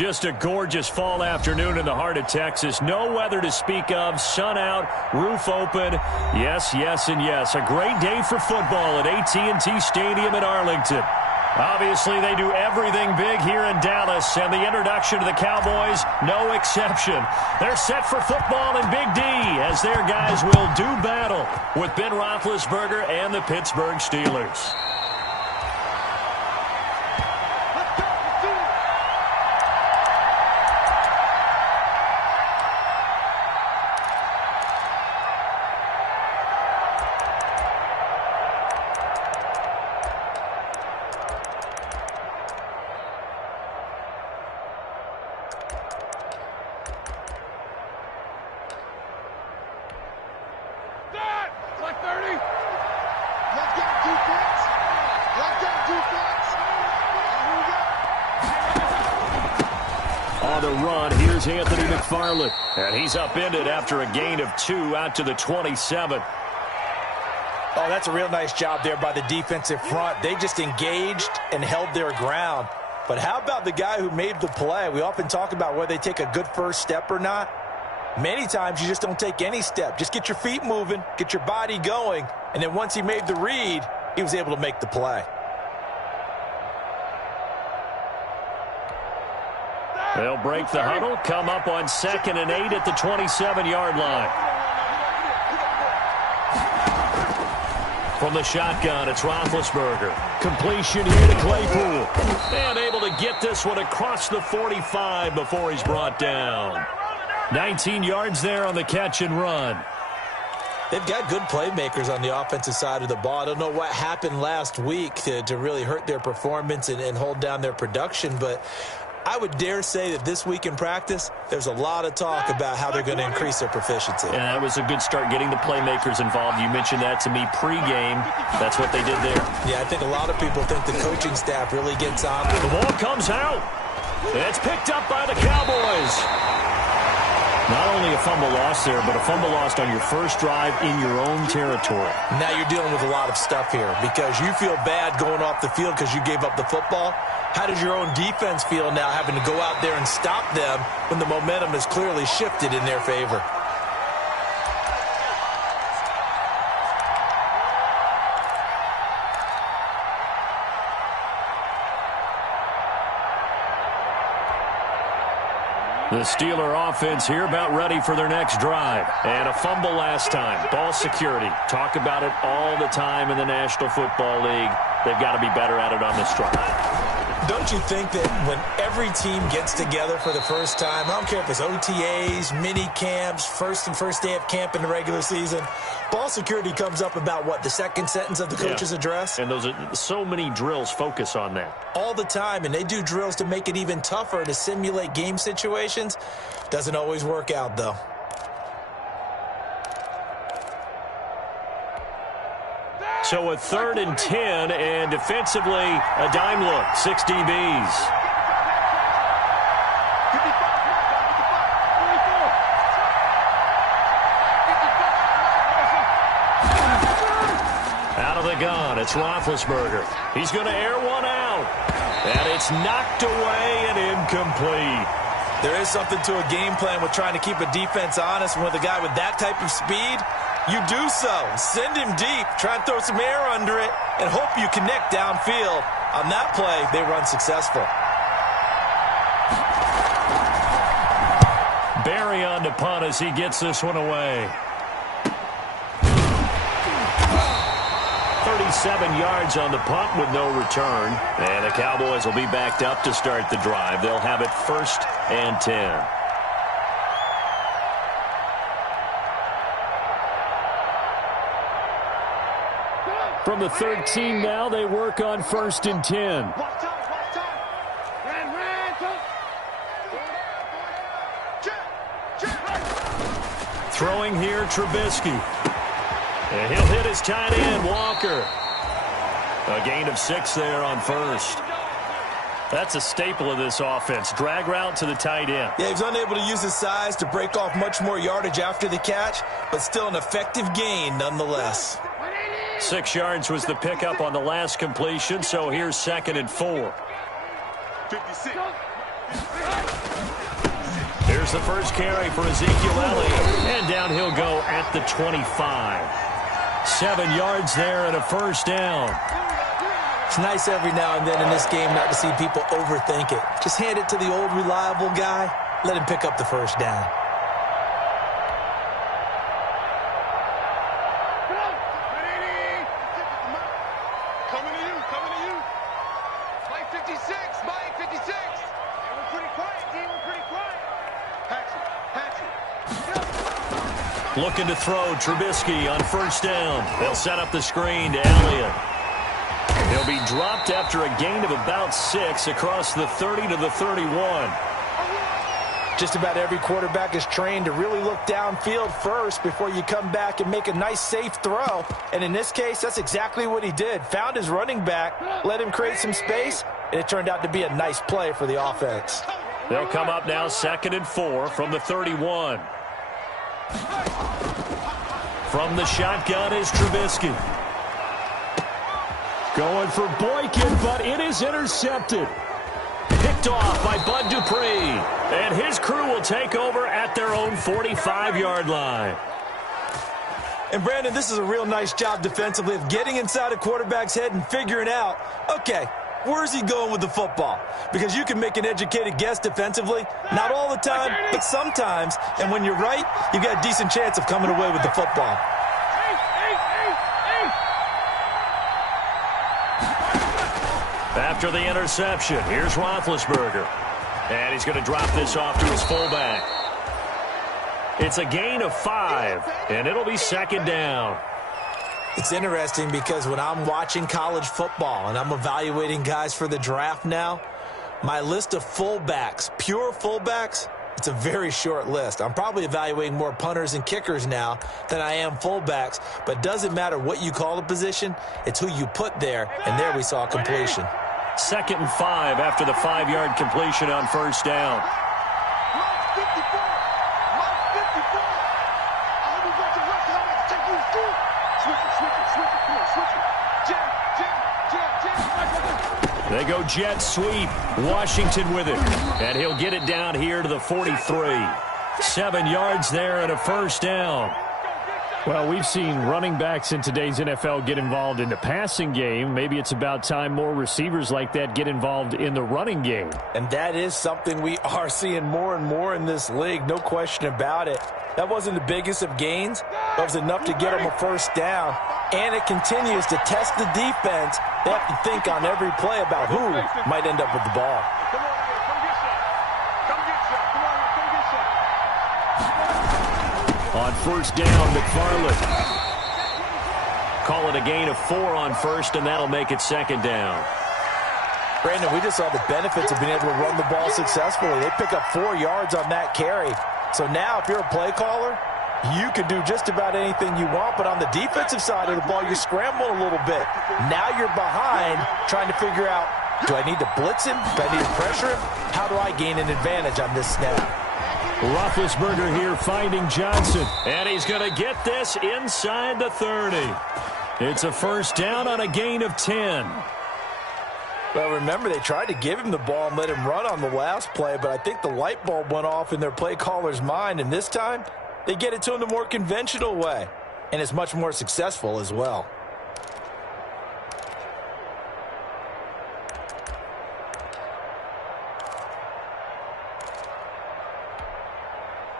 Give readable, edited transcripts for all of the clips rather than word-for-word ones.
Just a gorgeous fall afternoon in the heart of Texas. No weather to speak of. Sun out, roof open. Yes, yes, and yes. A great day for football at AT&T Stadium in Arlington. Obviously, they do everything big here in Dallas, and the introduction to the Cowboys, no exception. They're set for football in Big D as their guys will do battle with Ben Roethlisberger and the Pittsburgh Steelers. On the run, here's Anthony McFarland. And he's upended after a gain of 2 out to the 27. Oh, that's a real nice job there by the defensive front. They just engaged and held their ground. But how about the guy who made the play? We often talk about whether they take a good first step or not. Many times you just don't take any step. Just get your feet moving, get your body going, and then once he made the read, he was able to make the play. They'll break the huddle, come up on 2nd and 8 at the 27-yard line. From the shotgun, it's Roethlisberger. Completion here to Claypool. And able to get this one across the 45 before he's brought down. 19 yards there on the catch and run. They've got good playmakers on the offensive side of the ball. I don't know what happened last week to really hurt their performance and hold down their production, but I would dare say that this week in practice, there's a lot of talk about how they're going to increase their proficiency. And that was a good start getting the playmakers involved. You mentioned that to me pregame. That's what they did there. Yeah, I think a lot of people think the coaching staff really gets on. The ball comes out. It's picked up by the Cowboys. Not only a fumble loss there, but a fumble lost on your first drive in your own territory. Now you're dealing with a lot of stuff here because you feel bad going off the field because you gave up the football. How does your own defense feel now having to go out there and stop them when the momentum is clearly shifted in their favor? The Steeler offense here about ready for their next drive. And a fumble last time. Ball security. Talk about it all the time in the National Football League. They've got to be better at it on this drive. Don't you think that when every team gets together for the first time, I don't care if it's OTAs, mini camps, first day of camp in the regular season, ball security comes up about, what, the second sentence of the coach's address? And those are so many drills focus on that. All the time, and they do drills to make it even tougher to simulate game situations. Doesn't always work out, though. So a 3rd and 10, and defensively, a dime look, 6 DBs. Out of the gun, it's Roethlisberger. He's going to air one out, and it's knocked away and incomplete. There is something to a game plan with trying to keep a defense honest. With a guy with that type of speed, you do so. Send him deep. Try and throw some air under it and hope you connect downfield. On that play, they run successful. Barry on to punt as he gets this one away. 37 yards on the punt with no return. And the Cowboys will be backed up to start the drive. They'll have it 1st and 10. From the 13 now, they work on 1st and 10. Throwing here, Trubisky. And he'll hit his tight end, Walker. A gain of 6 there on 1st. That's a staple of this offense. Drag route to the tight end. Yeah, he's unable to use his size to break off much more yardage after the catch, but still an effective gain nonetheless. 6 yards was the pickup on the last completion, so here's 2nd and 4. 56. Here's the first carry for Ezekiel Elliott. And down he'll go at the 25. 7 yards there and a first down. It's nice every now and then in this game not to see people overthink it. Just hand it to the old reliable guy. Let him pick up the first down. Coming to you. Mike 56. And we're pretty quiet, team. We're pretty quiet. Patch it. Looking to throw Trubisky on first down. They'll set up the screen to Elliott. He'll be dropped after a gain of about 6 across the 30 to the 31. Just about every quarterback is trained to really look downfield first before you come back and make a nice, safe throw. And in this case, that's exactly what he did. Found his running back, let him create some space, and it turned out to be a nice play for the offense. They'll come up now 2nd and 4 from the 31. From the shotgun is Trubisky. Going for Boykin, but it is intercepted. Picked off by Bud Dupree. And his crew will take over at their own 45-yard line. And, Brandon, this is a real nice job defensively of getting inside a quarterback's head and figuring out, okay, where's he going with the football? Because you can make an educated guess defensively. Not all the time, but sometimes. And when you're right, you've got a decent chance of coming away with the football. After the interception, here's Roethlisberger. And he's going to drop this off to his fullback. It's a gain of 5, and it'll be 2nd down. It's interesting because when I'm watching college football and I'm evaluating guys for the draft now, my list of fullbacks, pure fullbacks, it's a very short list. I'm probably evaluating more punters and kickers now than I am fullbacks, but it doesn't matter what you call the position, it's who you put there, and there we saw completion. 2nd and 5 after the 5-yard completion on first down. They go jet sweep. Washington with it. And he'll get it down here to the 43. 7 yards there and a first down. Well, we've seen running backs in today's NFL get involved in the passing game. Maybe it's about time more receivers like that get involved in the running game. And that is something we are seeing more and more in this league, no question about it. That wasn't the biggest of gains. That was enough to get them a first down. And it continues to test the defense. They have to think on every play about who might end up with the ball. On first down, McFarland. Call it a gain of 4 on first, and that'll make it 2nd down. Brandon, we just saw the benefits of being able to run the ball successfully. They pick up 4 yards on that carry. So now if you're a play caller, you can do just about anything you want, but on the defensive side of the ball, you're scrambling a little bit. Now you're behind trying to figure out, do I need to blitz him? Do I need to pressure him? How do I gain an advantage on this snap? Roethlisberger here finding Johnson. And he's going to get this inside the 30. It's a first down on a gain of 10. Well, remember, they tried to give him the ball and let him run on the last play, but I think the light bulb went off in their play caller's mind, and this time they get it to him the more conventional way, and it's much more successful as well.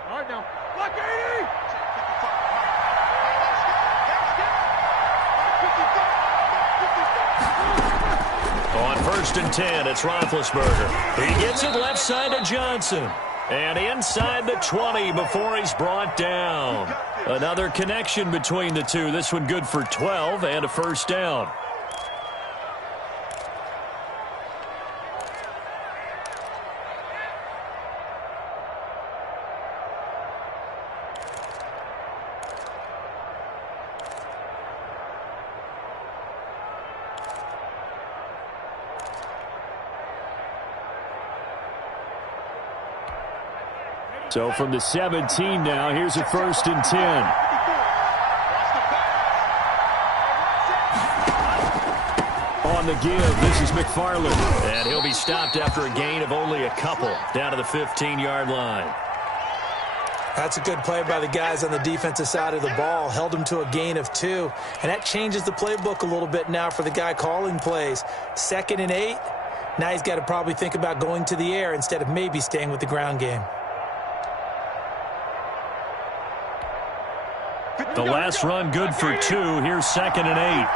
All right, now. Block 80! On 1st and 10, it's Roethlisberger. He gets it left side to Johnson. And inside the 20 before he's brought down. Another connection between the two. This one good for 12 and a first down. So from the 17 now, here's a 1st and 10. on the give. This is McFarland. And he'll be stopped after a gain of only a couple down to the 15-yard line. That's a good play by the guys on the defensive side of the ball. Held him to a gain of 2. And that changes the playbook a little bit now for the guy calling plays. 2nd and 8. Now he's got to probably think about going to the air instead of maybe staying with the ground game. The last run good for 2. Here's 2nd and 8.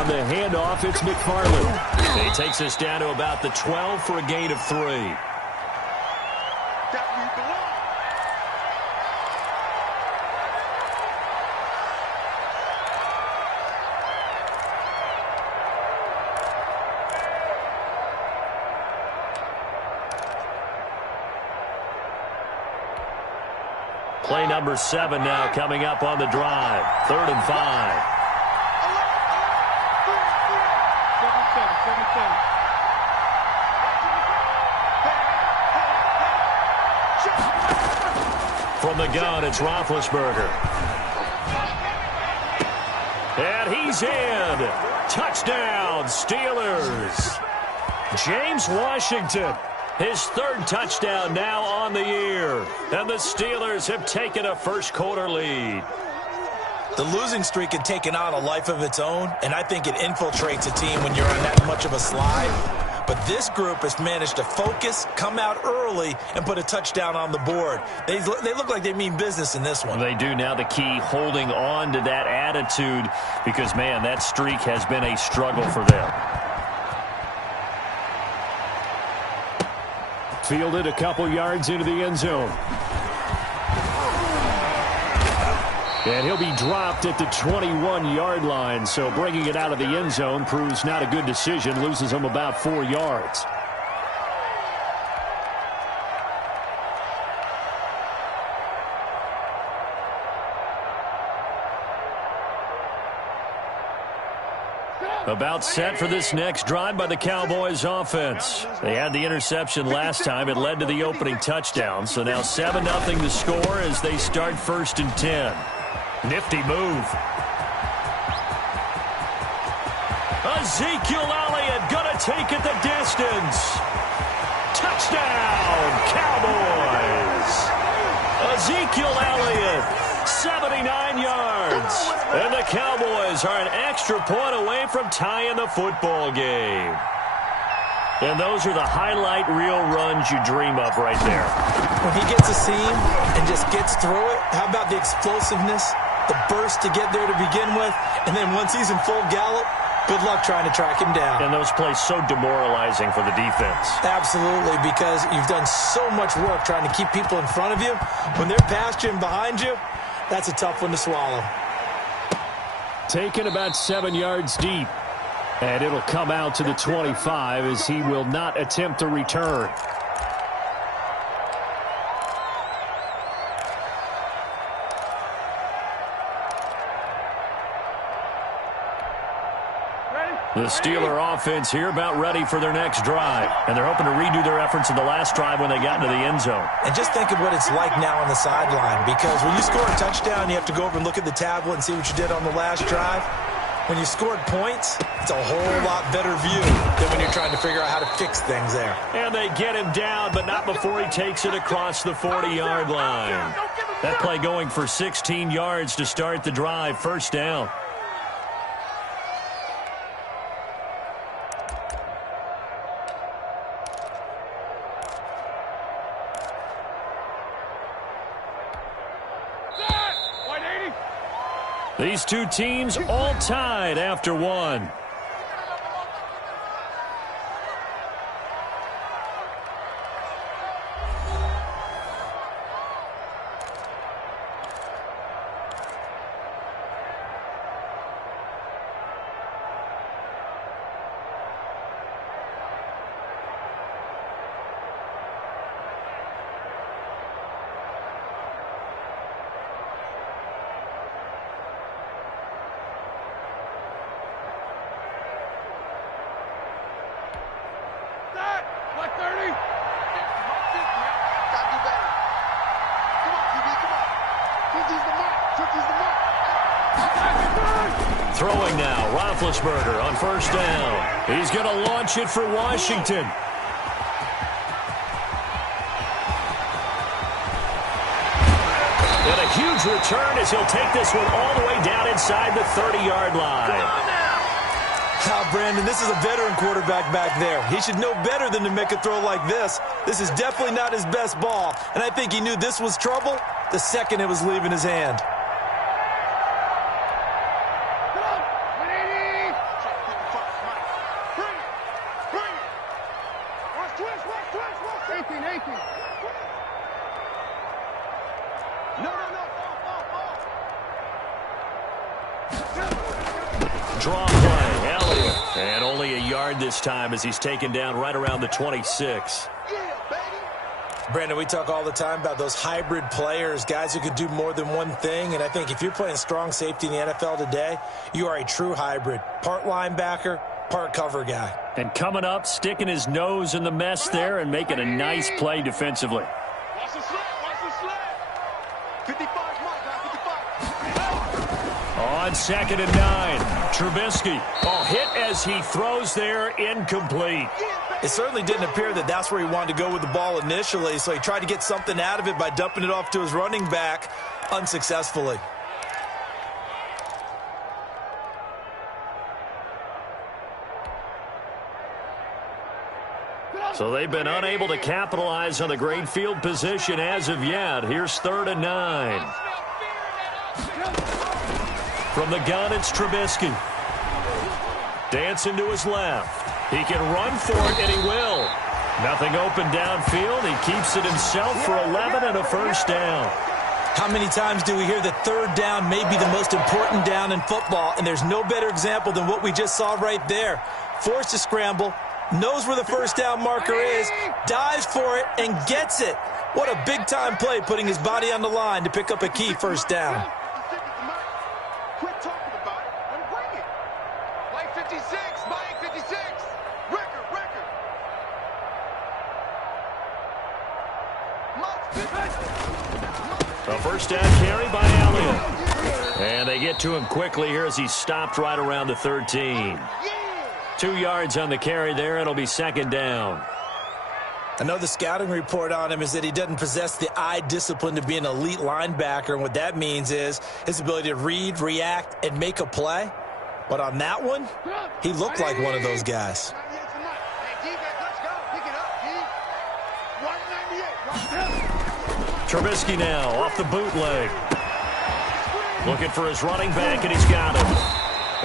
On the handoff, it's McFarland. He takes us down to about the 12 for a gain of 3. Play number 7 now coming up on the drive. 3rd and 5. From the gun, it's Roethlisberger. And he's in. Touchdown, Steelers. James Washington. His 3rd touchdown now on the year. And the Steelers have taken a first-quarter lead. The losing streak had taken on a life of its own, and I think it infiltrates a team when you're on that much of a slide. But this group has managed to focus, come out early, and put a touchdown on the board. They look like they mean business in this one. They do. Now the key, holding on to that attitude, because, man, that streak has been a struggle for them. Fielded a couple yards into the end zone. And he'll be dropped at the 21-yard line, so bringing it out of the end zone proves not a good decision, loses him about 4 yards. About set for this next drive by the Cowboys offense. They had the interception last time. It led to the opening touchdown. So now 7-0 to score as they start 1st and 10. Nifty move. Ezekiel Elliott gonna take it the distance. Touchdown, Cowboys. Ezekiel Elliott, 79 yards. And the Cowboys are an extra point away from tying the football game. And those are the highlight reel runs you dream of right there. When he gets a seam and just gets through it, how about the explosiveness, the burst to get there to begin with, and then once he's in full gallop, good luck trying to track him down. And those plays so demoralizing for the defense. Absolutely, because you've done so much work trying to keep people in front of you. When they're past you and behind you, that's a tough one to swallow. Taken about 7 yards deep. And it'll come out to the 25 as he will not attempt to return. The Steeler offense here about ready for their next drive. And they're hoping to redo their efforts in the last drive when they got into the end zone. And just think of what it's like now on the sideline, because when you score a touchdown, you have to go over and look at the tablet and see what you did on the last drive. When you scored points, it's a whole lot better view than when you're trying to figure out how to fix things there. And they get him down, but not before he takes it across the 40-yard line. That play going for 16 yards to start the drive. 1st down. These two teams all tied after one. Throwing now, Roethlisberger on first down. He's going to launch it for Washington. And a huge return as he'll take this one all the way down inside the 30-yard line. Brandon, this is a veteran quarterback back there. He should know better than to make a throw like this. This is definitely not his best ball, and I think he knew this was trouble the second it was leaving his hand. Draw play, Elliott. And only a yard this time as he's taken down right around the 26. Brandon, we talk all the time about those hybrid players, guys who could do more than one thing. And I think if you're playing strong safety in the NFL today, you are a true hybrid. Part linebacker, part cover guy. And coming up, sticking his nose in the mess there and making a nice play defensively. Watch the sled. Watch the sled. 55, Mike. 55. On 2nd and 9, Trubisky. Oh, hit as he throws there, incomplete. It certainly didn't appear that that's where he wanted to go with the ball initially, so he tried to get something out of it by dumping it off to his running back unsuccessfully. So they've been unable to capitalize on the great field position as of yet. Here's 3rd and 9. From the gun, it's Trubisky. Dancing to his left. He can run for it, and he will. Nothing open downfield. He keeps it himself for 11 and a first down. How many times do we hear that third down may be the most important down in football, and there's no better example than what we just saw right there. Forced to scramble, knows where the first down marker is, dives for it, and gets it. What a big-time play, putting his body on the line to pick up a key first down. Quit talking about it and bring it. Mike 56, Mike 56. Record. A first down carry by Elliott. And they get to him quickly here as he stopped right around the 13. 2 yards on the carry there. It'll be 2nd down. I know the scouting report on him is that he doesn't possess the eye discipline to be an elite linebacker, and what that means is his ability to read, react, and make a play. But on that one, he looked like one of those guys. Trubisky now off the bootleg. Looking for his running back, and he's got him.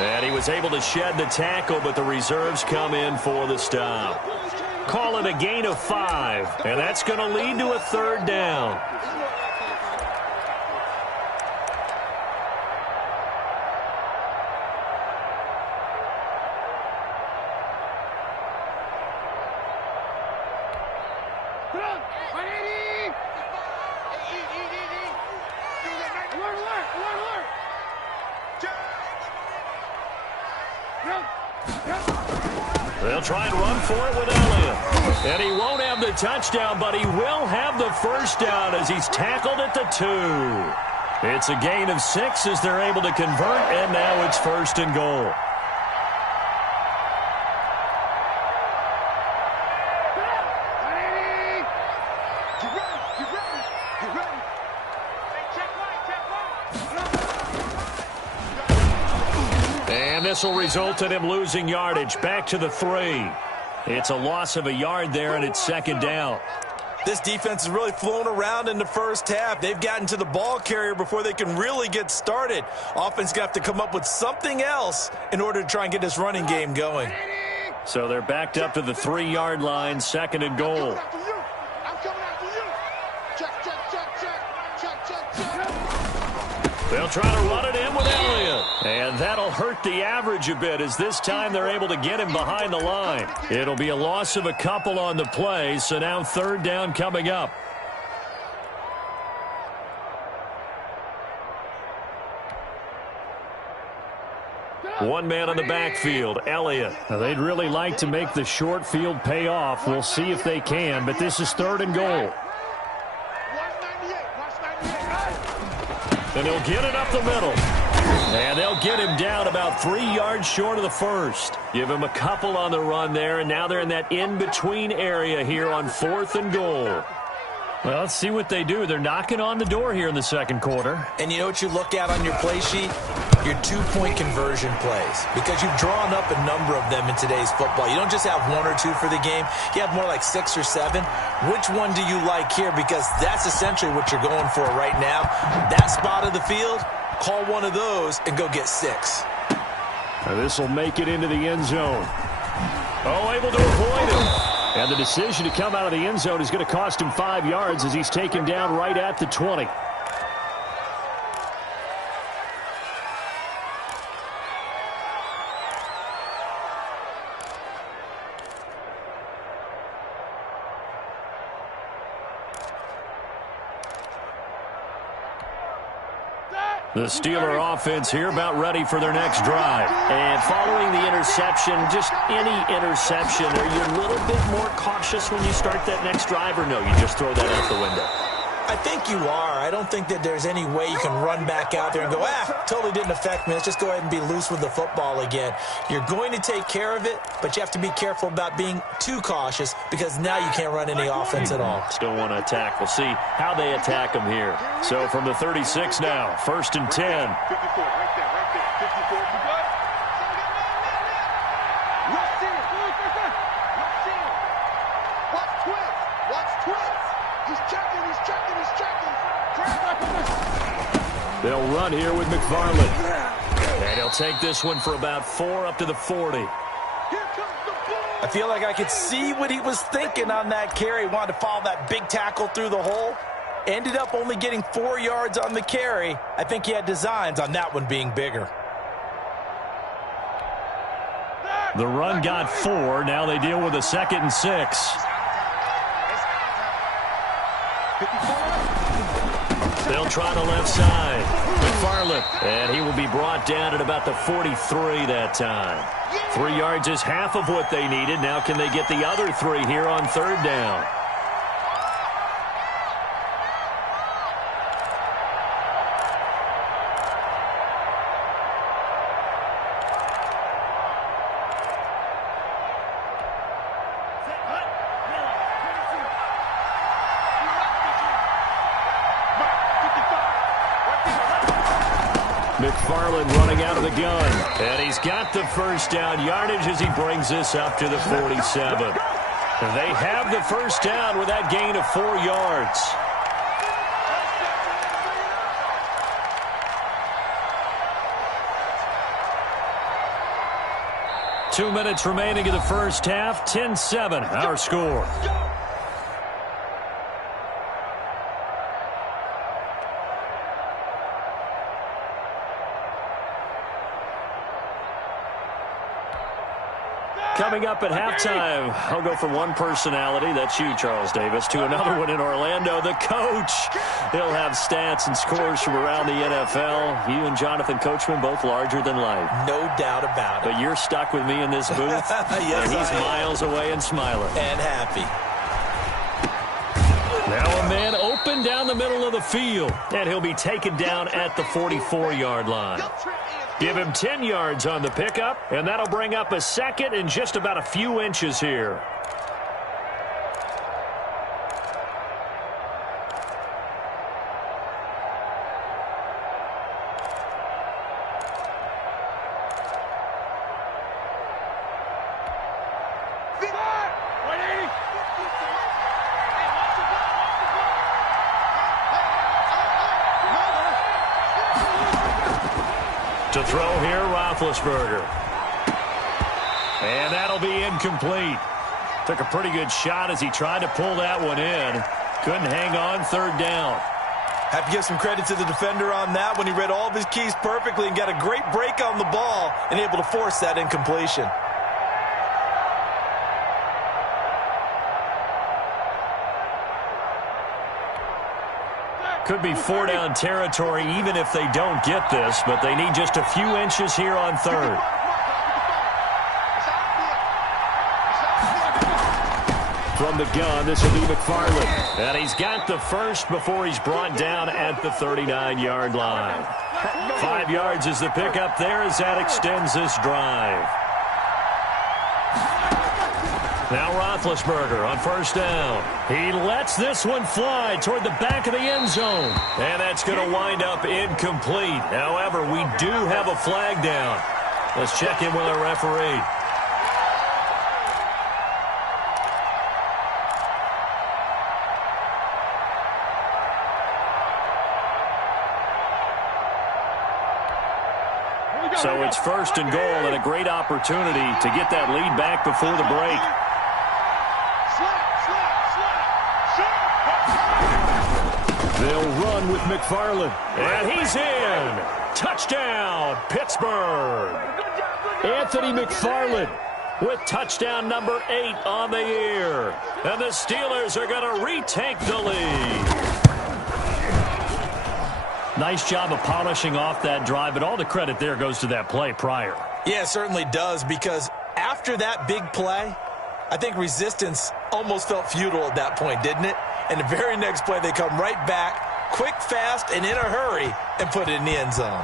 And he was able to shed the tackle, but the reserves come in for the stop. Call it a gain of 5, and that's going to lead to a 3rd down. They'll try and run for it with Elliott. And he won't have the touchdown, but he will have the first down as he's tackled at the 2. It's a gain of 6 as they're able to convert, and now it's 1st and goal. And this will result in him losing yardage back to the 3. It's a loss of a yard there, and it's 2nd down. This defense has really flown around in the first half. They've gotten to the ball carrier before they can really get started. Offense got to come up with something else in order to try and get this running game going. So they're backed up to the 3-yard line, 2nd and goal. They'll try to run it in with Elliott. And that'll hurt the average a bit as this time they're able to get him behind the line. It'll be a loss of a couple on the play, so now 3rd down coming up. One man on the backfield, Elliott. Now, they'd really like to make the short field pay off. We'll see if they can, but this is 3rd and goal. And he'll get it up the middle. And they'll get him down about 3 yards short of the first. Give him a couple on the run there, and now they're in that in-between area here on 4th and goal. Well, let's see what they do. They're knocking on the door here in the second quarter. And you know what you look at on your play sheet? Your 2-point conversion plays. Because you've drawn up a number of them in today's football. You don't just have 1 or 2 for the game. You have more like 6 or 7. Which one do you like here? Because that's essentially what you're going for right now. That spot of the field, call one of those and go get 6. This will make it into the end zone. Oh, able to avoid it. And the decision to come out of the end zone is going to cost him 5 yards as he's taken down right at the 20. The Steeler offense here about ready for their next drive. And following the interception, just any interception, are you a little bit more cautious when you start that next drive, or no, you just throw that out the window? I think you are. I don't think that there's any way you can run back out there and go, totally didn't affect me. Let's just go ahead and be loose with the football again. You're going to take care of it, but you have to be careful about being too cautious because now you can't run any offense at all. Still want to attack. We'll see how they attack them here. So from the 36 now, 1st and 10. 54, right there, 54. You good? Let's see it. Let's see it. Watch twist. Watch twist. He's checking. They'll run here with McFarland. And he'll take this one for about 4 up to the 40. I feel like I could see what he was thinking on that carry. Wanted to follow that big tackle through the hole. Ended up only getting 4 yards on the carry. I think he had designs on that one being bigger. The run got 4. Now they deal with a 2nd and 6. They'll try the left side. McFarland. And he will be brought down at about the 43 that time. 3 yards is half of what they needed. Now can they get the other 3 here on 3rd down? McFarland running out of the gun. And he's got the first down yardage as he brings this up to the 47. They have the first down with that gain of 4 yards. Two minutes remaining in the first half. 10-7, our score. Coming up at halftime, I'll go from one personality, that's you, Charles Davis, to another one in Orlando, the coach. He'll have stats and scores from around the NFL. You and Jonathan Coachman, both larger than life. No doubt about it. But you're stuck with me in this booth. Yes, and he's miles away and smiling. And happy. Now a man open down the middle of the field. And he'll be taken down at the 44-yard line. Give him 10 yards on the pickup, and that'll bring up a 2nd and just about a few inches here. To throw here, Roethlisberger. And that'll be incomplete. Took a pretty good shot as he tried to pull that one in. Couldn't hang on, 3rd down. Have to give some credit to the defender on that when he read all of his keys perfectly and got a great break on the ball and able to force that incompletion. Could be 4-down territory even if they don't get this, but they need just a few inches here on 3rd. From the gun, this will be McFarland. And he's got the first before he's brought down at the 39-yard line. 5 yards is the pickup there as that extends this drive. Now Roethlisberger on first down. He lets this one fly toward the back of the end zone. And that's going to wind up incomplete. However, we do have a flag down. Let's check in with our referee. So it's first and goal and a great opportunity to get that lead back before the break. They'll run with McFarland. And he's in. Touchdown, Pittsburgh. Anthony McFarland with touchdown number 8 on the year. And the Steelers are going to retake the lead. Nice job of polishing off that drive, but all the credit there goes to that play prior. Yeah, it certainly does, because after that big play, I think resistance almost felt futile at that point, didn't it? And the very next play, they come right back, quick, fast, and in a hurry, and put it in the end zone.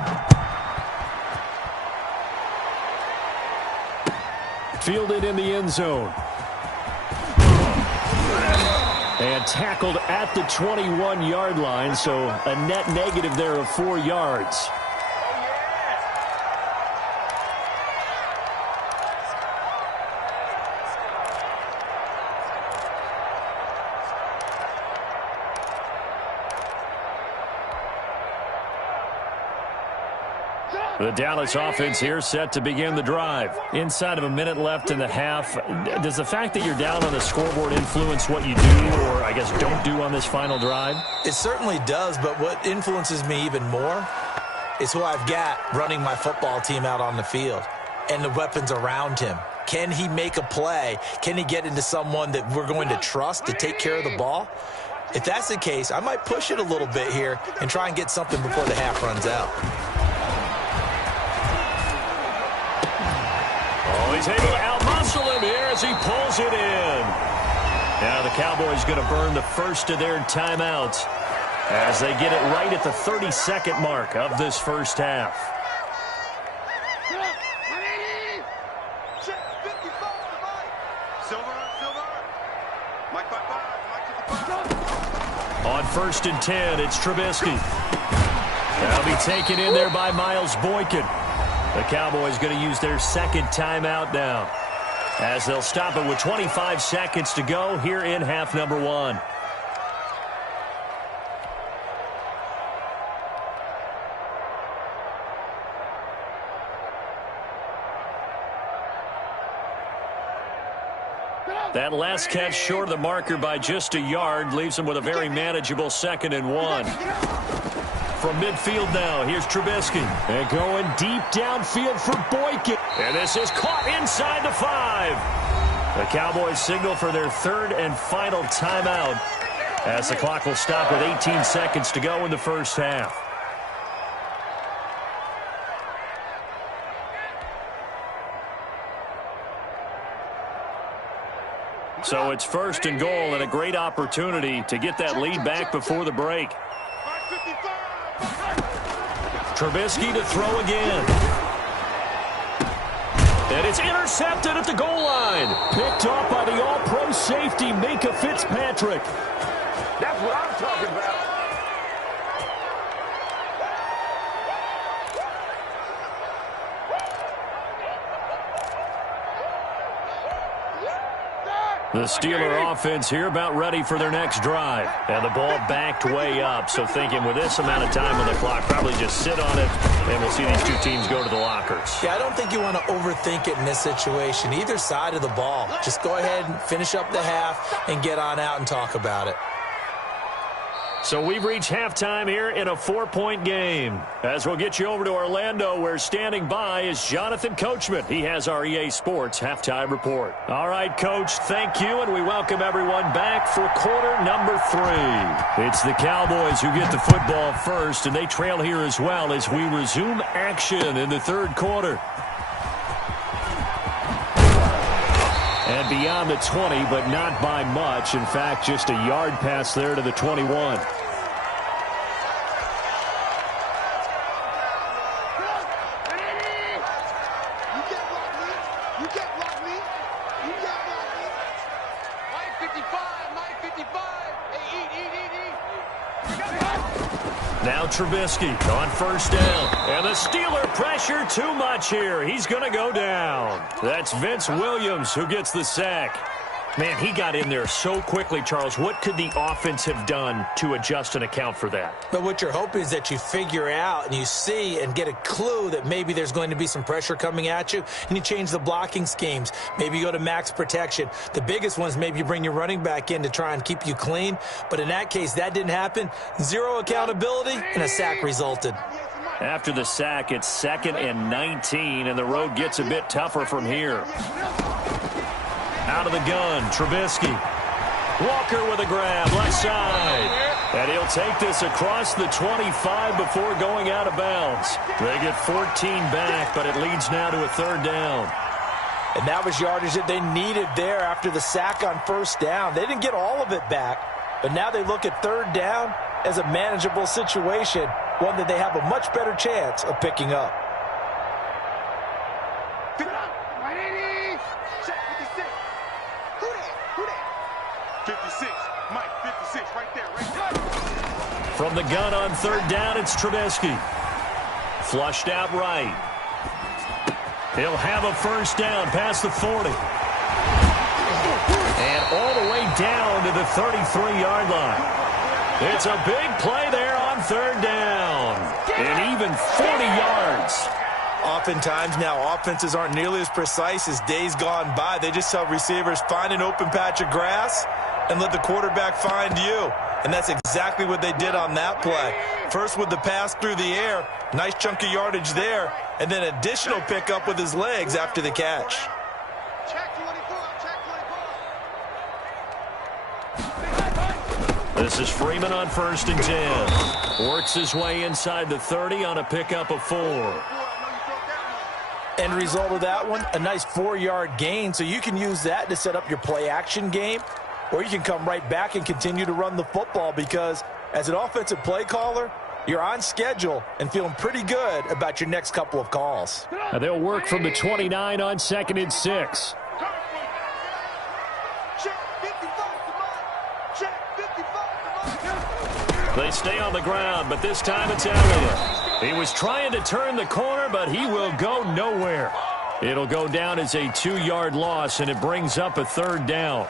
Fielded in the end zone. And tackled at the 21-yard line, so a net negative there of 4 yards. The Dallas offense here set to begin the drive. Inside of a minute left in the half. Does the fact that you're down on the scoreboard influence what you do, or I guess don't do on this final drive? It certainly does, but what influences me even more is who I've got running my football team out on the field and the weapons around him. Can he make a play? Can he get into someone that we're going to trust to take care of the ball? If that's the case, I might push it a little bit here and try and get something before the half runs out. Oh, he's able to outmuscle him here as he pulls it in. Now the Cowboys going to burn the first of their timeouts as they get it right at the 32nd mark of this first half. On first and 10, it's Trubisky. That'll be taken in there by Miles Boykin. The Cowboys going to use their second timeout now, as they'll stop it with 25 seconds to go here in half number 1. That last catch short of the marker by just a yard leaves them with a very manageable 2nd and 1. From midfield now, here's Trubisky. And going deep downfield for Boykin. And this is caught inside the 5. The Cowboys signal for their 3rd and final timeout as the clock will stop with 18 seconds to go in the first half. So it's first and goal and a great opportunity to get that lead back before the break. Trubisky to throw again. And it's intercepted at the goal line. Picked off by the all-pro safety, Minkah Fitzpatrick. That's what I'm talking about. The Steeler offense here about ready for their next drive. And the ball backed way up, so thinking with this amount of time on the clock, probably just sit on it, and we'll see these two teams go to the lockers. Yeah, I don't think you want to overthink it in this situation. Either side of the ball. Just go ahead and finish up the half and get on out and talk about it. So we've reached halftime here in a 4-point game. As we'll get you over to Orlando, where standing by is Jonathan Coachman. He has our EA Sports halftime report. All right, Coach, thank you, and we welcome everyone back for quarter number 3. It's the Cowboys who get the football first, and they trail here as well as we resume action in the 3rd quarter. And beyond the 20, but not by much. In fact, just a yard pass there to the 21. Now Trubisky on first down. And the Steeler pressure too much here. He's going to go down. That's Vince Williams who gets the sack. Man, he got in there so quickly, Charles. What could the offense have done to adjust and account for that? But what you're hoping is that you figure out and you see and get a clue that maybe there's going to be some pressure coming at you, and you change the blocking schemes. Maybe you go to max protection. The biggest ones, maybe you bring your running back in to try and keep you clean. But in that case, that didn't happen. Zero accountability, and a sack resulted. After the sack, it's 2nd and 19, and the road gets a bit tougher from here. Out of the gun, Trubisky. Walker with a grab, left side. And he'll take this across the 25 before going out of bounds. They get 14 back, but it leads now to a 3rd down. And that was yardage that they needed there after the sack on first down. They didn't get all of it back, but now they look at 3rd down as a manageable situation, one that they have a much better chance of picking up. 56, Mike, 56, right there. From the gun on 3rd down, it's Trubisky. Flushed out right. He'll have a first down past the 40. And all the way down to the 33-yard line. It's a big play there on 3rd down. And even 40 yards. Oftentimes now offenses aren't nearly as precise as days gone by. They just tell receivers, find an open patch of grass and let the quarterback find you. And that's exactly what they did on that play. First with the pass through the air, nice chunk of yardage there, and then additional pickup with his legs after the catch. Check 24, check 24. This is Freeman on 1st and 10. Works his way inside the 30 on a pickup of 4. End result of that one, a nice 4-yard gain, so you can use that to set up your play-action game, or you can come right back and continue to run the football because as an offensive play caller, you're on schedule and feeling pretty good about your next couple of calls. Now they'll work from the 29 on 2nd and 6. They stay on the ground, but this time it's Elliott. He was trying to turn the corner, but he will go nowhere. It'll go down as a 2-yard loss, and it brings up a 3rd down.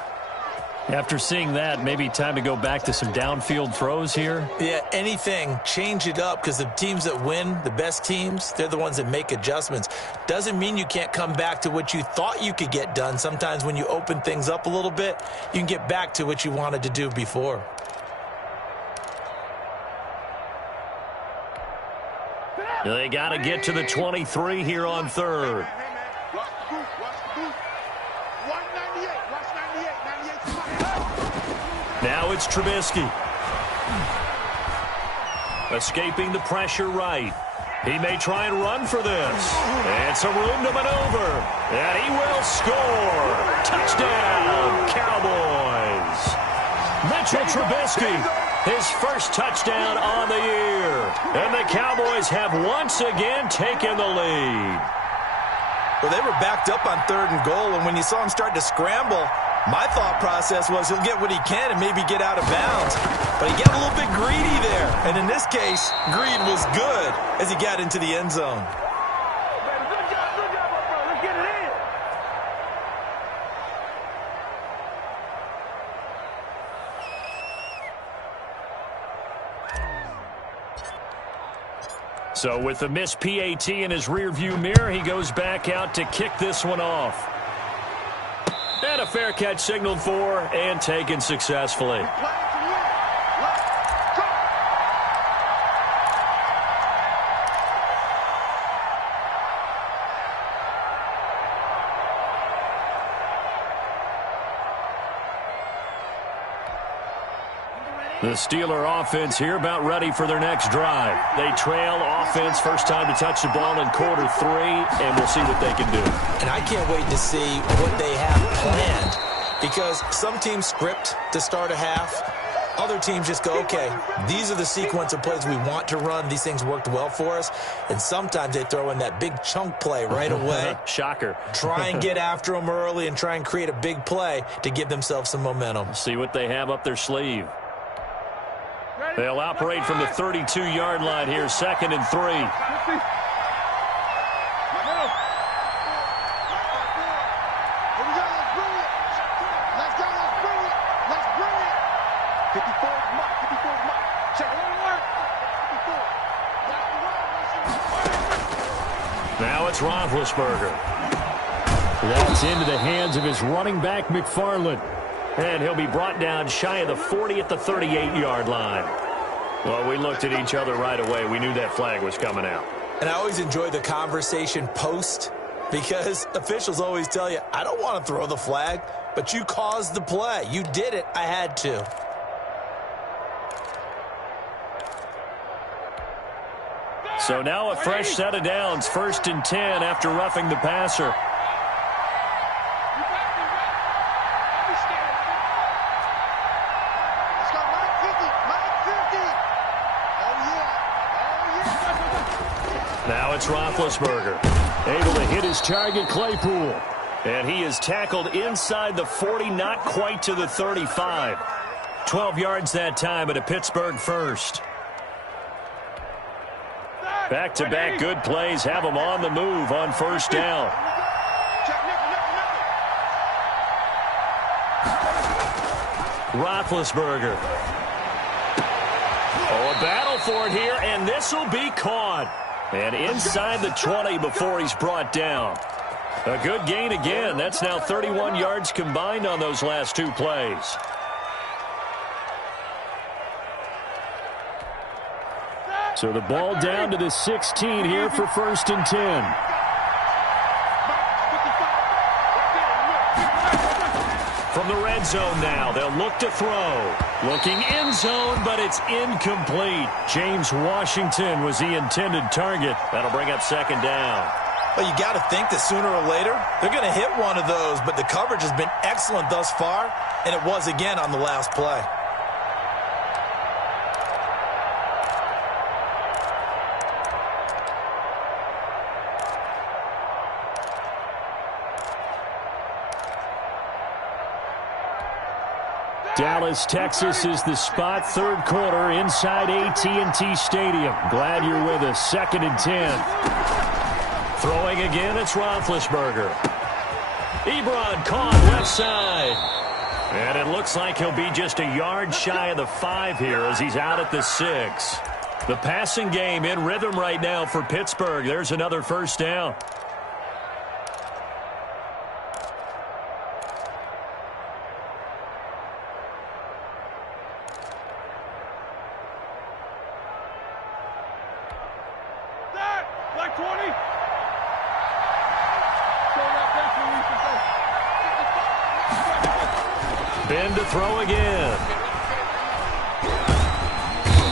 After seeing that, maybe time to go back to some downfield throws here. Yeah, anything, change it up because the teams that win, the best teams, they're the ones that make adjustments. Doesn't mean you can't come back to what you thought you could get done. Sometimes when you open things up a little bit, you can get back to what you wanted to do before. They got to get to the 23 here on 3rd. Watch the booth, watch the booth. 198, watch 98, 98. Now it's Trubisky. Escaping the pressure right. He may try and run for this. And some room to maneuver. And he will score. Touchdown, Cowboys. Mitchell Trubisky, his first touchdown on the year. And the Cowboys have once again taken the lead. Well, they were backed up on 3rd and goal, and when you saw him start to scramble, my thought process was he'll get what he can and maybe get out of bounds. But he got a little bit greedy there. And in this case, greed was good as he got into the end zone. So with the missed PAT in his rearview mirror, he goes back out to kick this one off. And a fair catch signaled for and taken successfully. The Steeler offense here about ready for their next drive. They trail offense, first time to touch the ball in quarter 3, and we'll see what they can do. And I can't wait to see what they have planned, because some teams script to start a half. Other teams just go, okay, these are the sequence of plays we want to run. These things worked well for us. And sometimes they throw in that big chunk play right away. Shocker. Try and get after them early and try and create a big play to give themselves some momentum. See what they have up their sleeve. They'll operate from the 32-yard line here, 2nd and 3. Now it's Roethlisberger. That's into the hands of his running back, McFarland. And he'll be brought down shy of the 40 at the 38-yard line. Well, we looked at each other right away. We knew that flag was coming out. And I always enjoy the conversation post, because officials always tell you, I don't want to throw the flag, but you caused the play. You did it. I had to. So now a fresh set of downs, 1st and 10 after roughing the passer. Now it's Roethlisberger, able to hit his target, Claypool. And he is tackled inside the 40, not quite to the 35. 12 yards that time, and a Pittsburgh first. Back-to-back good plays have him on the move on 1st down. Roethlisberger. Oh, a battle for it here, and this will be caught. And inside the 20 before he's brought down. A good gain again. That's now 31 yards combined on those last 2 plays. So the ball down to the 16 here for 1st and 10. From the red zone now, they'll look to throw. Looking end zone, but it's incomplete. James Washington was the intended target. That'll bring up 2nd down. Well, you got to think that sooner or later, they're going to hit one of those, but the coverage has been excellent thus far, and it was again on the last play. Dallas, Texas is the spot, 3rd quarter inside AT&T Stadium. Glad you're with us. 2nd and 10. Throwing again, it's Roethlisberger. Ebron caught left side. And it looks like he'll be just a yard shy of the 5 here as he's out at the 6. The passing game in rhythm right now for Pittsburgh. There's another 1st down. Ben to throw again.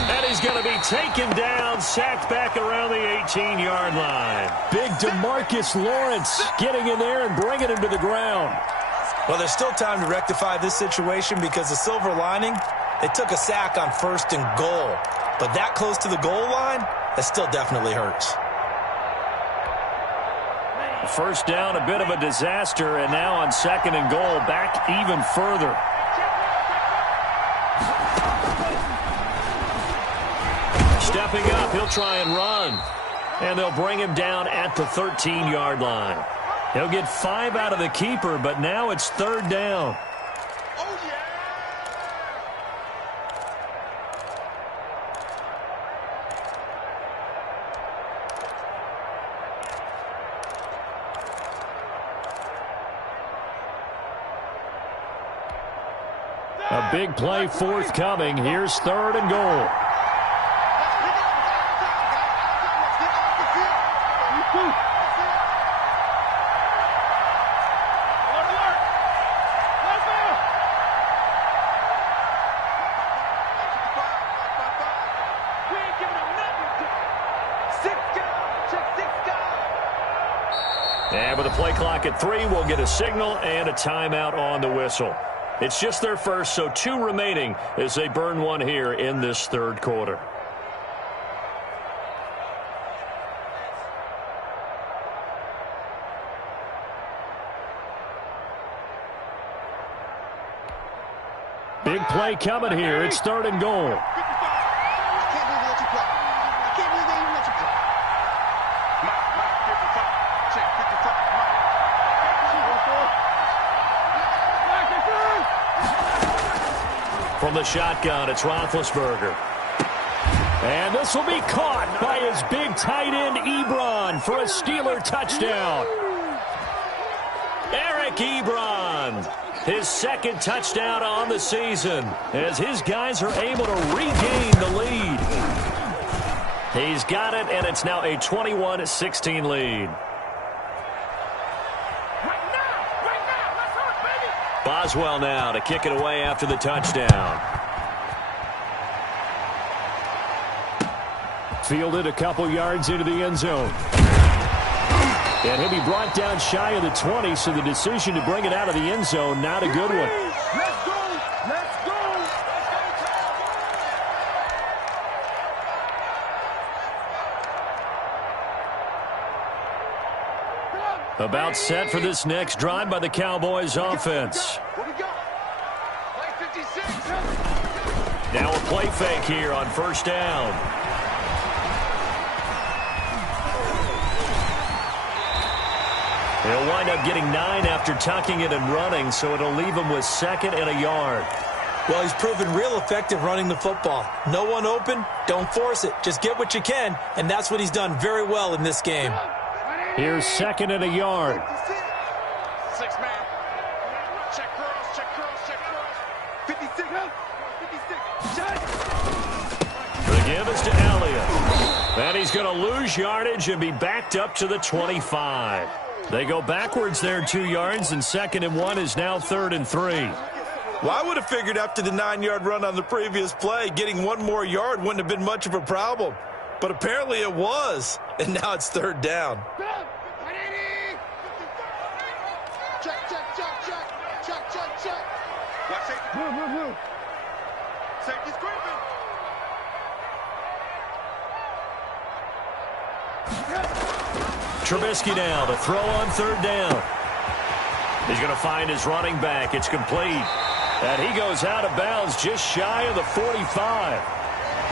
And he's going to be taken down, sacked back around the 18-yard line. Big DeMarcus Lawrence getting in there and bringing him to the ground. Well, there's still time to rectify this situation, because the silver lining, they took a sack on 1st and goal. But that close to the goal line, that still definitely hurts. 1st down, a bit of a disaster, and now on 2nd and goal, back even further. Stepping up, he'll try and run. And they'll bring him down at the 13-yard line. He'll get 5 out of the keeper, but now it's 3rd down. A big play forthcoming. Here's 3rd and goal. And with the play clock at 3, we'll get a signal and a timeout on the whistle. It's just their first, so 2 remaining as they burn one here in this third quarter. Big play coming here. It's 3rd and goal. From the shotgun, it's Roethlisberger. And this will be caught by his big tight end, Ebron, for a Steeler touchdown. Eric Ebron, his 2nd touchdown on the season, as his guys are able to regain the lead. He's got it, and it's now a 21-16 lead. Boswell now to kick it away after the touchdown. Fielded a couple yards into the end zone. And he'll be brought down shy of the 20, so the decision to bring it out of the end zone, not a good one. Let's go! Let's go! About set for this next drive by the Cowboys offense. What we got? Play 56. Now a play fake here on 1st down. He'll wind up getting 9 after tucking it and running, so it'll leave him with 2nd and a yard. Well, he's proven real effective running the football. No one open, don't force it. Just get what you can, and that's what he's done very well in this game. Here's 2nd and a yard. 6 man. Check cross, check cross, check cross. 56. 56. Shot. The give is to Elliott. And he's going to lose yardage and be backed up to the 25. They go backwards there 2 yards, and 2nd and 1 is now 3rd and 3. Well, I would have figured after the 9-yard run on the previous play, getting 1 more yard wouldn't have been much of a problem. But apparently it was, and now it's 3rd down. Check, check, check, check. Check, check, check. Watch safety. Move. Safety's creeping. Trubisky now to throw on 3rd down. He's going to find his running back. It's complete. And he goes out of bounds just shy of the 45.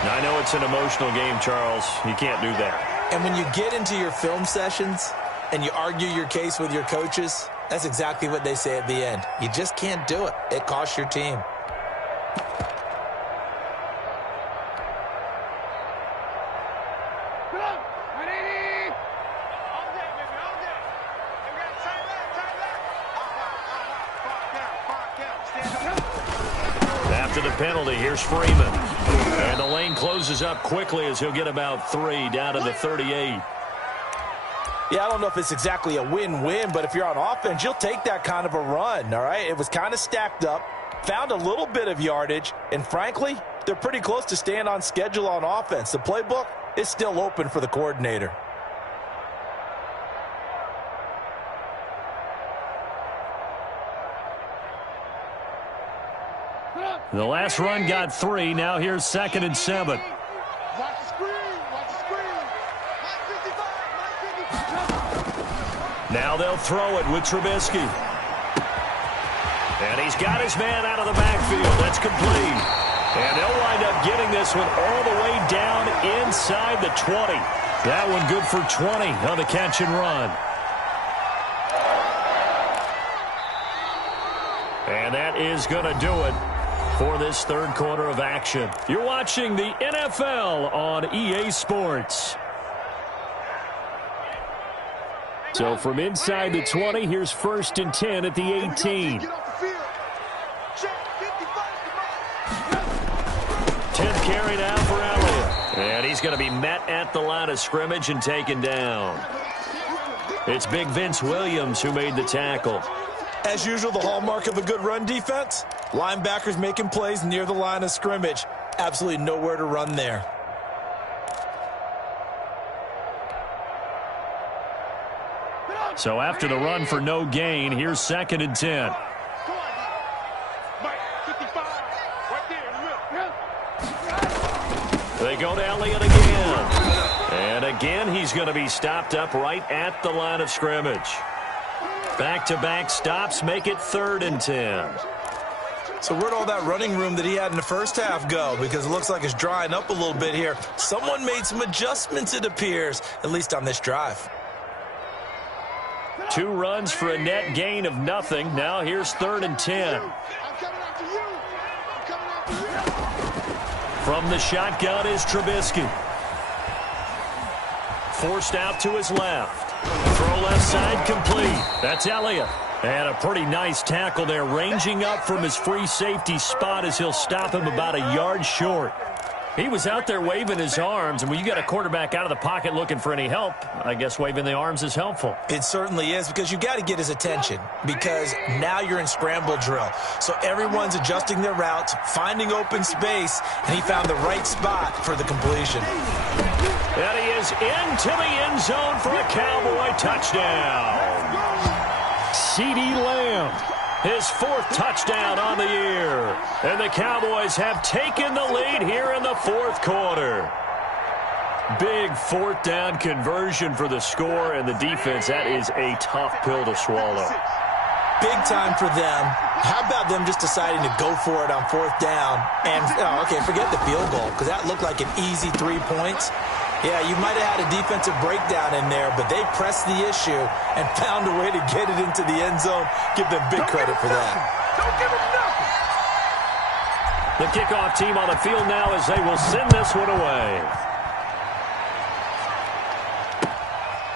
Now, I know it's an emotional game, Charles. You can't do that. And when you get into your film sessions and you argue your case with your coaches, that's exactly what they say at the end. You just can't do it. It costs your team. After the penalty, here's Freeman. And the lane closes up quickly as he'll get about 3 down to the 38. Yeah, I don't know if it's exactly a win-win, but if you're on offense, you'll take that kind of a run, all right? It was kind of stacked up, found a little bit of yardage, and frankly, they're pretty close to staying on schedule on offense. The playbook is still open for the coordinator. The last run got 3. Now here's 2nd and 7. Watch the screen. Watch the screen. Line 55. Now they'll throw it with Trubisky. And he's got his man out of the backfield. That's complete. And they'll wind up getting this one all the way down inside the 20. That one good for 20 on the catch and run. And that is going to do it for this third quarter of action. You're watching the NFL on EA Sports. So from inside the 20, here's 1st and 10 at the 18. 10th carry now for Elliott. And he's going to be met at the line of scrimmage and taken down. It's Big Vince Williams who made the tackle. As usual, the hallmark of a good run defense, linebackers making plays near the line of scrimmage. Absolutely nowhere to run there. So after the run for no gain, here's 2nd and 10. They go to Elliott again. And again, he's going to be stopped up right at the line of scrimmage. Back-to-back stops make it 3rd and 10. So where'd all that running room that he had in the first half go? Because it looks like it's drying up a little bit here. Someone made some adjustments, it appears, at least on this drive. 2 runs for a net gain of nothing. Now here's 3rd and 10. From the shotgun is Trubisky. Forced out to his left. Throw left side complete. That's Elliott. And a pretty nice tackle there, ranging up from his free safety spot as he'll stop him about a yard short. He was out there waving his arms, and when you got a quarterback out of the pocket looking for any help, I guess waving the arms is helpful. It certainly is, because you got to get his attention, because now you're in scramble drill. So everyone's adjusting their routes, finding open space, and he found the right spot for the completion. And he is into the end zone for a Cowboy touchdown. CeeDee Lamb, his 4th touchdown on the year. And the Cowboys have taken the lead here in the 4th quarter. Big 4th down conversion for the score, and the defense, that is a tough pill to swallow. Big time for them. How about them just deciding to go for it on 4th down? And, okay, forget the field goal, because that looked like an easy 3 points. Yeah, you might have had a defensive breakdown in there, but they pressed the issue and found a way to get it into the end zone. Give them big credit for that. Don't give them nothing. The kickoff team on the field now as they will send this one away.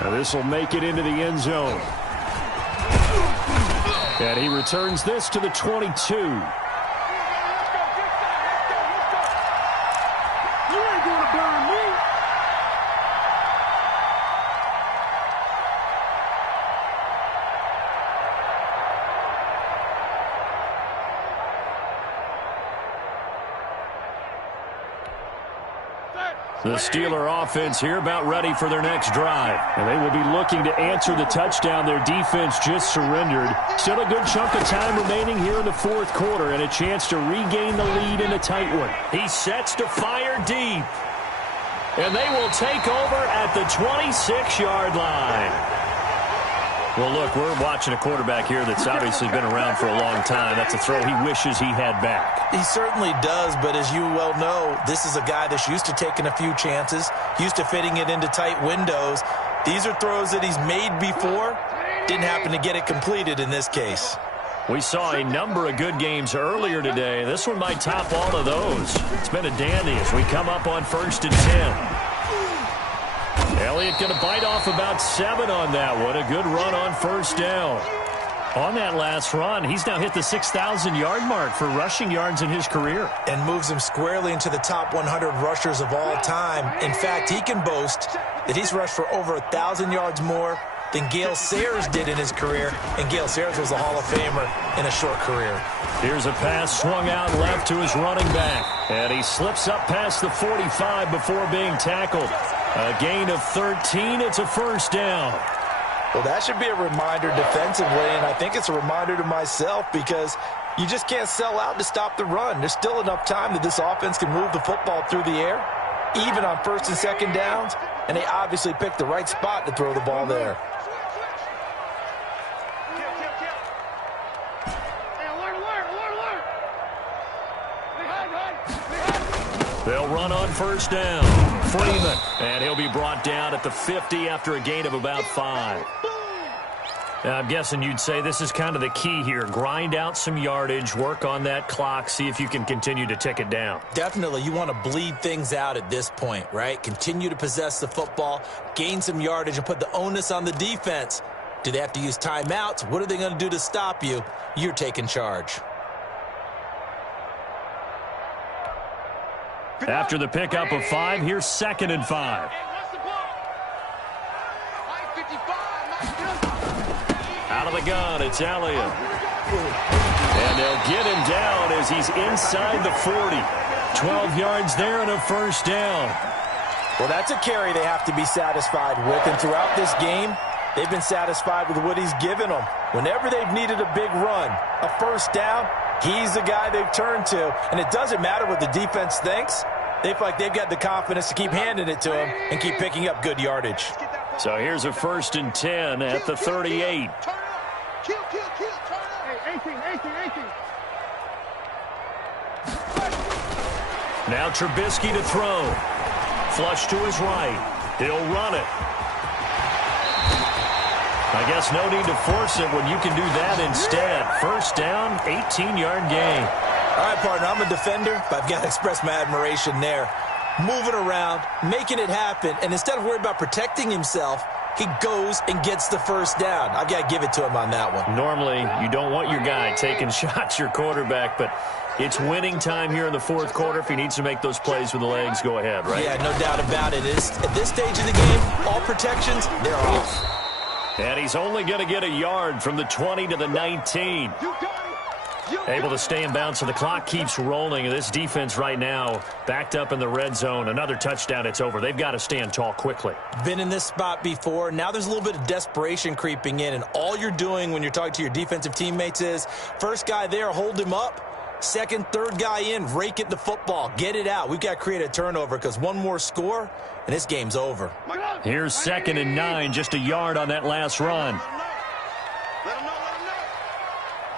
Now this will make it into the end zone. And he returns this to the 22. The Steeler offense here about ready for their next drive. And they will be looking to answer the touchdown their defense just surrendered. Still a good chunk of time remaining here in the 4th quarter and a chance to regain the lead in a tight one. He sets to fire deep. And they will take over at the 26-yard line. Well, look, we're watching a quarterback here that's obviously been around for a long time. That's a throw he wishes he had back. He certainly does, but as you well know, this is a guy that's used to taking a few chances, used to fitting it into tight windows. These are throws that he's made before. Didn't happen to get it completed in this case. We saw a number of good games earlier today. This one might top all of those. It's been a dandy as we come up on 1st and 10. Elliott going to bite off about 7 on that one. A good run on 1st down. On that last run, he's now hit the 6,000-yard mark for rushing yards in his career. And moves him squarely into the top 100 rushers of all time. In fact, he can boast that he's rushed for over 1,000 yards more than Gale Sayers did in his career. And Gale Sayers was a Hall of Famer in a short career. Here's a pass swung out left to his running back. And he slips up past the 45 before being tackled. A gain of 13. It's a 1st down. Well, that should be a reminder defensively, and I think it's a reminder to myself because you just can't sell out to stop the run. There's still enough time that this offense can move the football through the air, even on 1st and 2nd downs, and they obviously picked the right spot to throw the ball there. They'll run on 1st down. Freeman, and he'll be brought down at the 50 after a gain of about 5. Now, I'm guessing you'd say this is kind of the key here. Grind out some yardage, work on that clock, see if you can continue to tick it down. Definitely, you want to bleed things out at this point, right? Continue to possess the football, gain some yardage, and put the onus on the defense. Do they have to use timeouts? What are they going to do to stop you? You're taking charge. After the pickup of 5, here's 2nd and 5. Out of the gun, it's Elliott. And they'll get him down as he's inside the 40. 12 yards there and a 1st down. Well, that's a carry they have to be satisfied with. And throughout this game, They've been satisfied with what he's given them. Whenever they've needed a big run, a first down, he's the guy they've turned to. And it doesn't matter what the defense thinks. They feel like they've got the confidence to keep handing it to him and keep picking up good yardage. So here's a 1st and 10 at the 38. Kill, turn up. Hey, 18. Now Trubisky to throw. Flush to his right. He'll run it. I guess no need to force it when you can do that instead. First down, 18-yard gain. All right, partner, I'm a defender, but I've got to express my admiration there. Moving around, making it happen, and instead of worrying about protecting himself, he goes and gets the first down. I've got to give it to him on that one. Normally, you don't want your guy taking shots, your quarterback, but it's winning time here in the fourth quarter. If he needs to make those plays with the legs, go ahead, right? Yeah, no doubt about it. At this stage of the game, all protections, they're off. And he's only going to get a yard from the 20 to the 19. Able to stay in bounds, so the clock keeps rolling. And this defense right now backed up in the red zone. Another touchdown, it's over. They've got to stand tall quickly. Been in this spot before. Now there's a little bit of desperation creeping in. And all you're doing when you're talking to your defensive teammates is, first guy there, hold him up. Second, third guy in, rake at the football. Get it out. We've got to create a turnover because one more score, and this game's over. Here's 2nd and 9, just a yard on that last run. Let him know.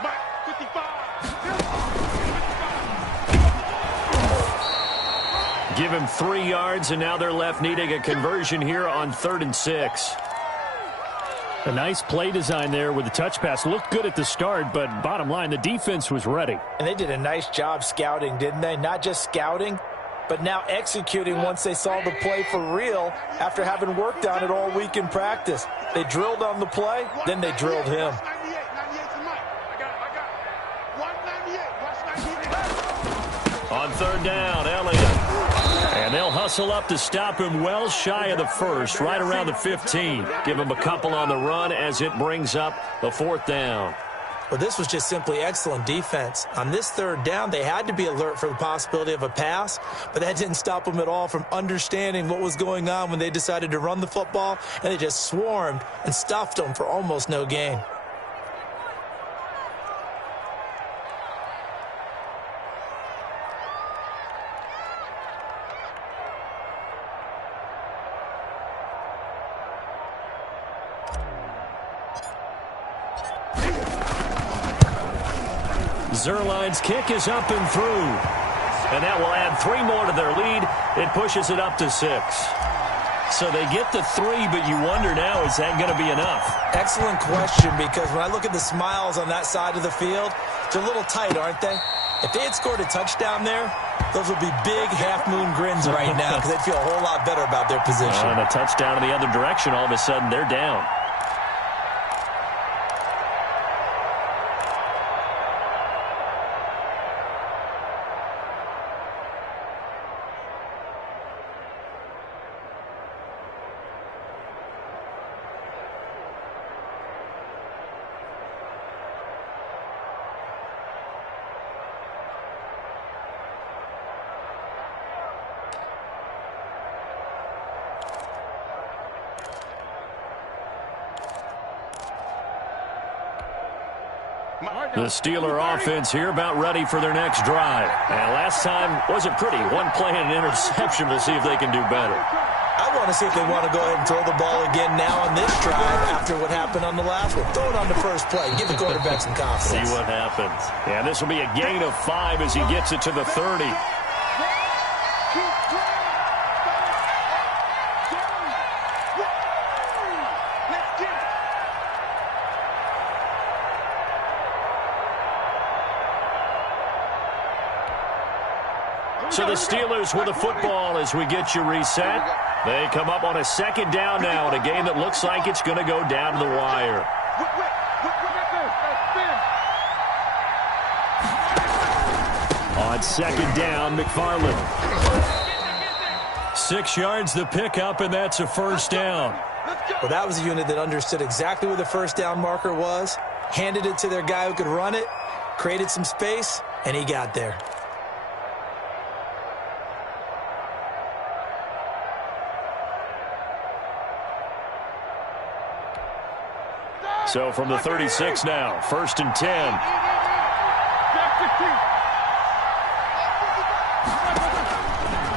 Mike, 55. Give him 3 yards, and now they're left needing a conversion here on 3rd and 6. A nice play design there with the touch pass. Looked good at the start, but bottom line, the defense was ready. And they did a nice job scouting, didn't they? Not just scouting, but now executing once they saw the play for real after having worked on it all week in practice. They drilled on the play, then they drilled him. On 3rd down, Elliott. And they'll hustle up to stop him well shy of the first, right around the 15. Give him a couple on the run as it brings up the 4th down. Well, this was just simply excellent defense. On this 3rd down, they had to be alert for the possibility of a pass, but that didn't stop them at all from understanding what was going on when they decided to run the football, and they just swarmed and stuffed them for almost no gain. Zerline's kick is up and through. And that will add 3 more to their lead. It pushes it up to 6. So they get the 3, but you wonder now, is that going to be enough? Excellent question, because when I look at the smiles on that side of the field, they're a little tight, aren't they? If they had scored a touchdown there, those would be big half-moon grins right now because they'd feel a whole lot better about their position. And a touchdown in the other direction, all of a sudden they're down. The Steeler offense here about ready for their next drive. And last time wasn't pretty. 1 play and an interception. We'll see if they can do better. I want to see if they want to go ahead and throw the ball again now on this drive after what happened on the last one. Throw it on the first play. Give the quarterback some confidence. See what happens. Yeah, this will be a gain of 5 as he gets it to the 30. So the Steelers with the football as we get you reset. They come up on a 2nd down now in a game that looks like it's going to go down to the wire. On 2nd down, McFarland. 6 yards the pickup, and that's a first down. Well, that was a unit that understood exactly where the first down marker was, handed it to their guy who could run it, created some space, and he got there. So from the 36 now, 1st and 10.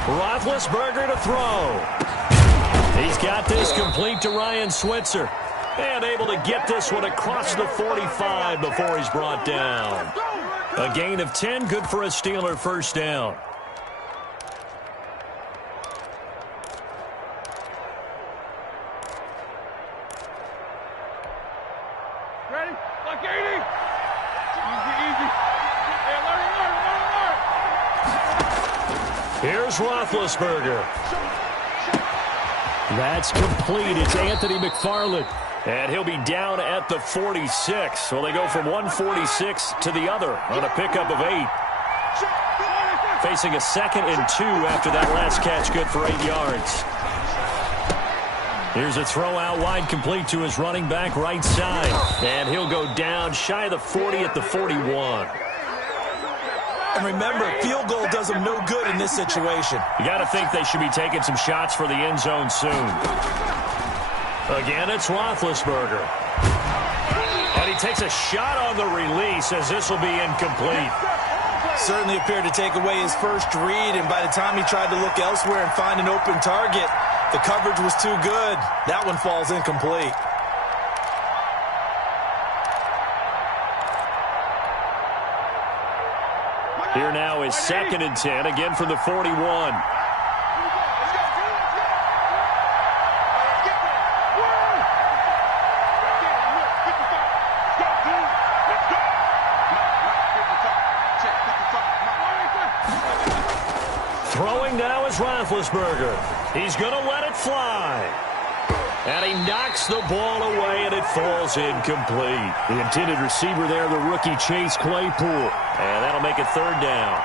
Roethlisberger to throw. He's got this complete to Ryan Switzer. And able to get this one across the 45 before he's brought down. A gain of 10, good for a Steeler first down. Ready? Like 80. Easy. Hey, learn. Here's Roethlisberger. That's complete. It's Anthony McFarland. And he'll be down at the 46. So they go from 146 to the other on a pickup of 8. Facing a 2nd and 2 after that last catch, good for 8 yards. Here's a throw out wide, complete to his running back right side. And he'll go down shy of the 40 at the 41. And remember, field goal does them no good in this situation. You got to think they should be taking some shots for the end zone soon. Again, it's Roethlisberger. And he takes a shot on the release as this will be incomplete. Certainly appeared to take away his first read, and by the time he tried to look elsewhere and find an open target, the coverage was too good. That one falls incomplete. Here now is 2nd and 10, again from the 41. Throwing now is Roethlisberger. He's going to let it fly. And he knocks the ball away, and it falls incomplete. The intended receiver there, the rookie Chase Claypool. And that'll make it 3rd down.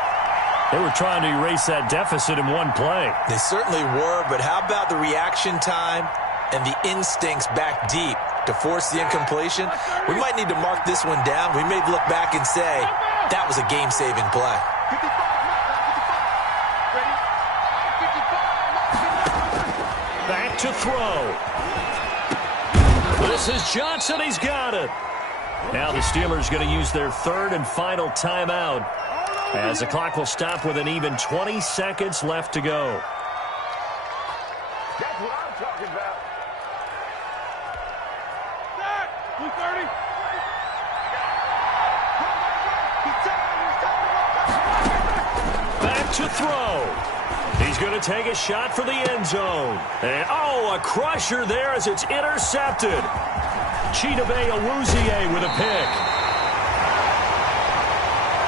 They were trying to erase that deficit in one play. They certainly were, but how about the reaction time and the instincts back deep to force the incompletion? We might need to mark this one down. We may look back and say, that was a game-saving play. Back to throw. This is Johnson. He's got it. Now the Steelers going to use their 3rd and final timeout as the clock will stop with an even 20 seconds left to go. That's what I'm talking about. 230. Back to throw. He's going to take a shot for the end zone. And, a crusher there as it's intercepted. Chidobe Awuzie with a pick.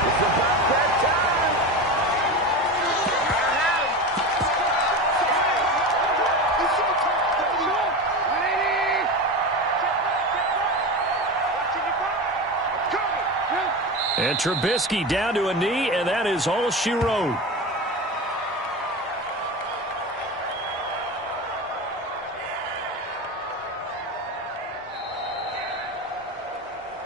It's about that time. And Trubisky down to a knee, and that is all she wrote.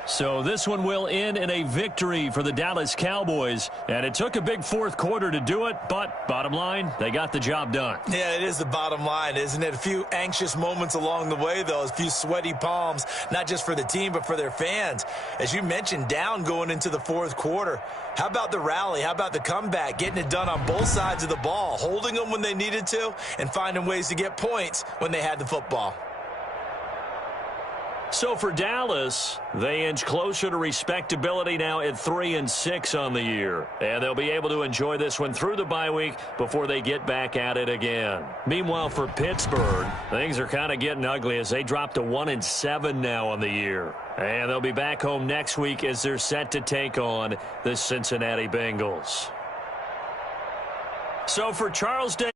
So this one will end in a victory for the Dallas Cowboys. And it took a big 4th quarter to do it, but bottom line, they got the job done. Yeah, it is the bottom line, isn't it? A few anxious moments along the way, though. A few sweaty palms, not just for the team, but for their fans. As you mentioned, down going into the 4th quarter. How about the rally? How about the comeback? Getting it done on both sides of the ball, holding them when they needed to, and finding ways to get points when they had the football. So for Dallas, they inch closer to respectability now at 3-6 on the year. And they'll be able to enjoy this one through the bye week before they get back at it again. Meanwhile, for Pittsburgh, things are kind of getting ugly as they drop to 1-7 now on the year. And they'll be back home next week as they're set to take on the Cincinnati Bengals. So for Charles Day.